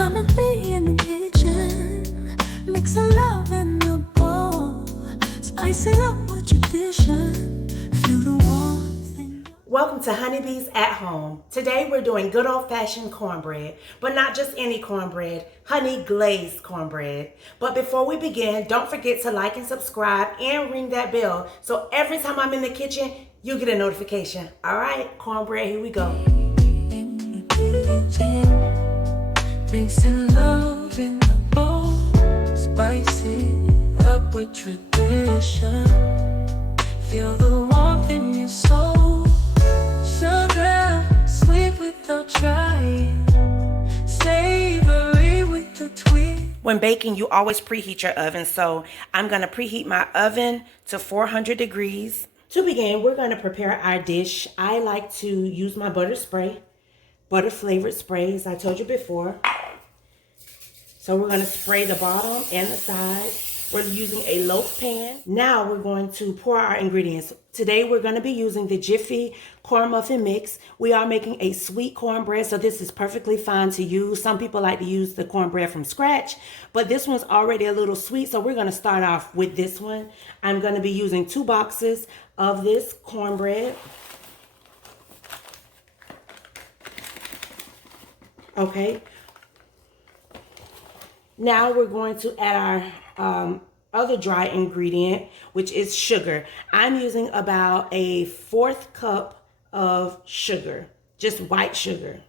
Commonly in the kitchen, mixing love in the bowl, spicing up with tradition, feel the warmth in your... Welcome to Honie Bee's at Home. Today we're doing good old-fashioned cornbread, but not just any cornbread, honey glazed cornbread. But before we begin, don't forget to like and subscribe and ring that bell so every time I'm in the kitchen, you get a notification. All right, cornbread, here we go. Mixing love in the bowl, spice it up with tradition, feel the warmth in your soul. Sugar, sweet without trying, savory with the twist. When baking, you always preheat your oven, so I'm going to preheat my oven to 400 degrees. To begin, we're going to prepare our dish. I like to use my butter spray, butter flavored spray, as I told you before. So we're going to spray the bottom and the sides. We're using a loaf pan. Now we're going to pour our ingredients. Today we're going to be using the Jiffy corn muffin mix. We are making a sweet cornbread, so this is perfectly fine to use. Some people like to use the cornbread from scratch, but this one's already a little sweet, so we're going to start off with this one. I'm going to be using 2 boxes of this cornbread. Okay. Now we're going to add our other dry ingredient, which is sugar. I'm using about a 1/4 cup of sugar, just white sugar.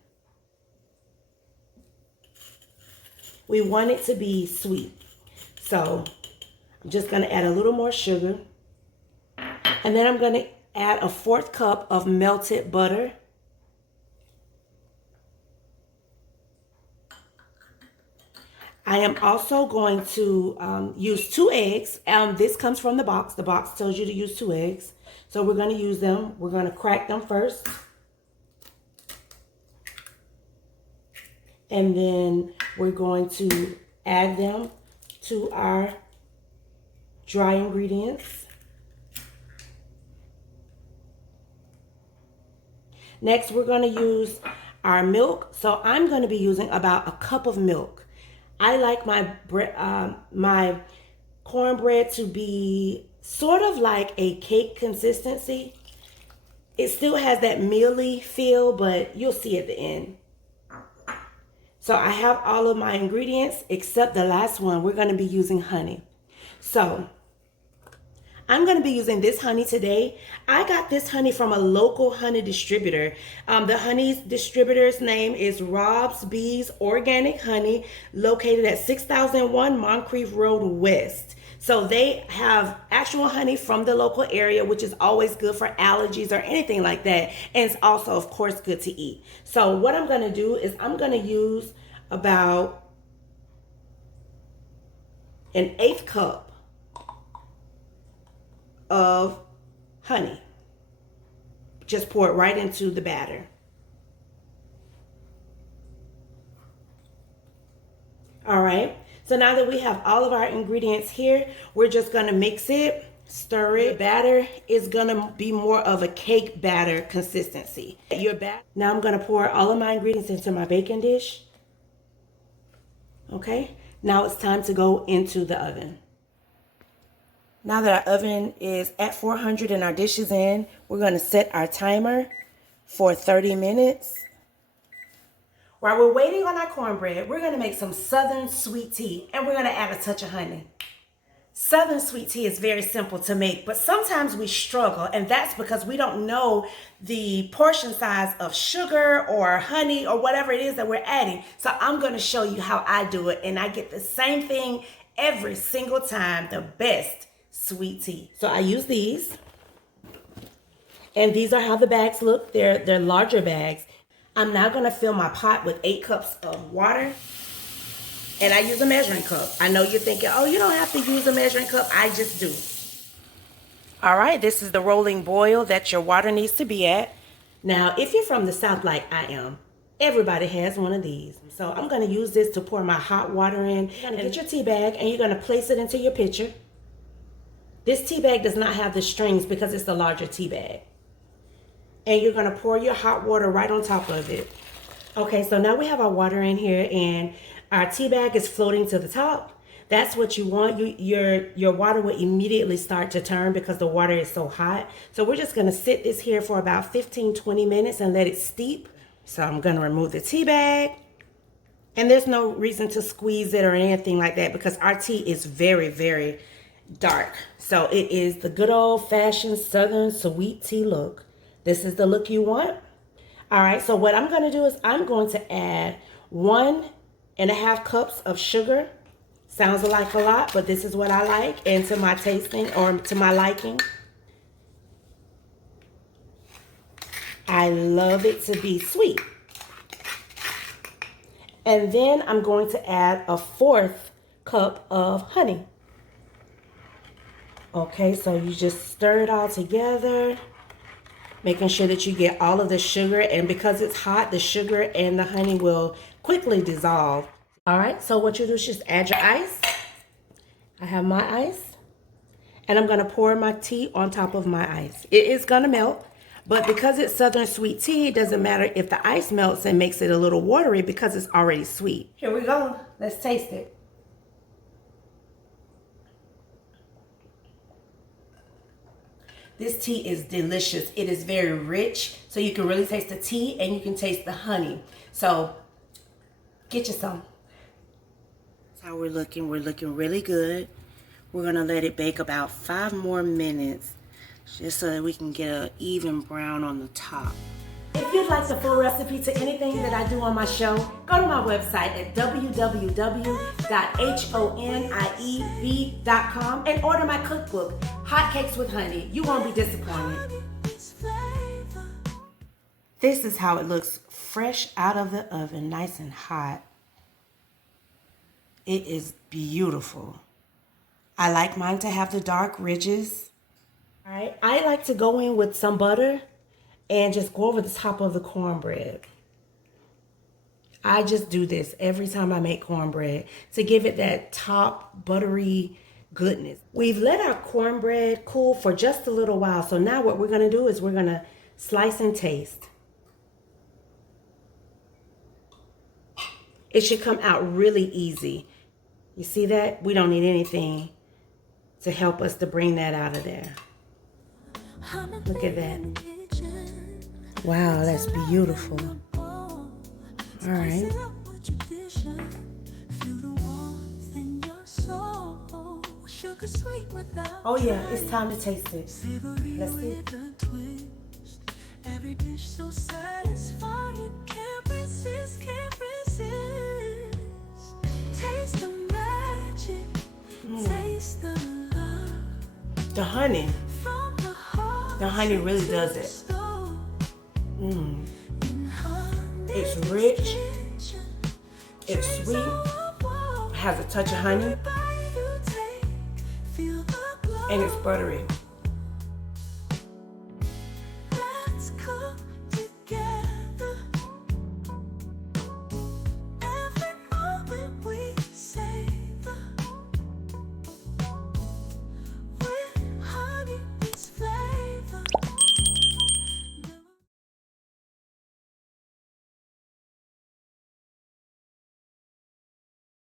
We want it to be sweet. So I'm just going to add a little more sugar. And then I'm going to add a 1/4 cup of melted butter. I am also going to use 2 eggs. This comes from the box. The box tells you to use 2 eggs. So we're going to use them. We're going to crack them first. And then we're going to add them to our dry ingredients. Next, we're going to use our milk. So I'm going to be using about a cup of milk. I like my cornbread to be sort of like a cake consistency. It still has that mealy feel, but you'll see at the end. So I have all of my ingredients except the last one. We're going to be using honey. So I'm going to be using this honey today. I got this honey from a local honey distributor. The honey distributor's name is Rob's Bees Organic Honey, located at 6001 Moncrief Road West. So they have actual honey from the local area, which is always good for allergies or anything like that. And it's also, of course, good to eat. So what I'm going to do is I'm going to use about an 1/8 cup of honey. Just pour it right into the batter. All right, so now that we have all of our ingredients here, we're just gonna mix it, stir it. The batter is gonna be more of a cake batter consistency. Now I'm gonna pour all of my ingredients into my baking dish. Okay, now it's time to go into the oven. Now that our oven is at 400 and our dish is in, we're going to set our timer for 30 minutes. While we're waiting on our cornbread, we're going to make some Southern sweet tea, and we're going to add a touch of honey. Southern sweet tea is very simple to make, but sometimes we struggle, and that's because we don't know the portion size of sugar or honey or whatever it is that we're adding. So I'm going to show you how I do it, and I get the same thing every single time, the best sweet tea. So I use these, and these are how the bags look. They're larger bags. I'm now going to fill my pot with 8 cups of water, and I use a measuring cup. I know you're thinking, oh, you don't have to use a measuring cup. I just do. All right, this is the rolling boil that your water needs to be at. Now, if you're from the South like I am, everybody has one of these. So I'm going to use this to pour my hot water in. You're going to get your tea bag, and you're going to place it into your pitcher. This tea bag does not have the strings because it's the larger tea bag. And you're going to pour your hot water right on top of it. Okay, so now we have our water in here, and Our tea bag is floating to the top. That's what you want. Your water will immediately start to turn because the water is so hot. So we're just gonna sit this here for about 15-20 minutes and let it steep. So I'm gonna remove the tea bag. And there's no reason to squeeze it or anything like that because our tea is very, very dark. So it is the good old-fashioned Southern sweet tea look. This is the look you want. All right, so what I'm going to do is I'm going to add 1.5 cups of sugar. Sounds like a lot, but this is what I like and to my tasting or to my liking. I love it to be sweet. And then I'm going to add a 1/4 cup of honey. Okay, so you just stir it all together, making sure that you get all of the sugar. And because it's hot, the sugar and the honey will quickly dissolve. All right, so what you do is just add your ice. I have my ice. And I'm going to pour my tea on top of my ice. It is going to melt. But because it's Southern sweet tea, it doesn't matter if the ice melts and makes it a little watery because it's already sweet. Here we go. Let's taste it. This tea is delicious. It is very rich, so you can really taste the tea and you can taste the honey. So get you some. That's how we're looking. We're looking really good. We're going to let it bake about 5 more minutes. Just so that we can get an even brown on the top. If you'd like the full recipe to anything that I do on my show, go to my website at www.honieb.com and order my cookbook, Hot Cakes with Honey. You won't be disappointed. This is how it looks fresh out of the oven, nice and hot. It is beautiful. I like mine to have the dark ridges. All right, I like to go in with some butter and just go over the top of the cornbread. I just do this every time I make cornbread to give it that top buttery goodness. We've let our cornbread cool for just a little while. So now what we're going to do is we're going to slice and taste. It should come out really easy. You see that? We don't need anything to help us to bring that out of there. Look at that. Wow, that's beautiful. All right. Oh yeah, it's time to taste it. Let's see. Every dish so satisfying, you can't resist, can't resist. Taste the magic, taste the love. The honey. The honey really does it. It's rich. It's sweet. It has a touch of honey. And it's buttery.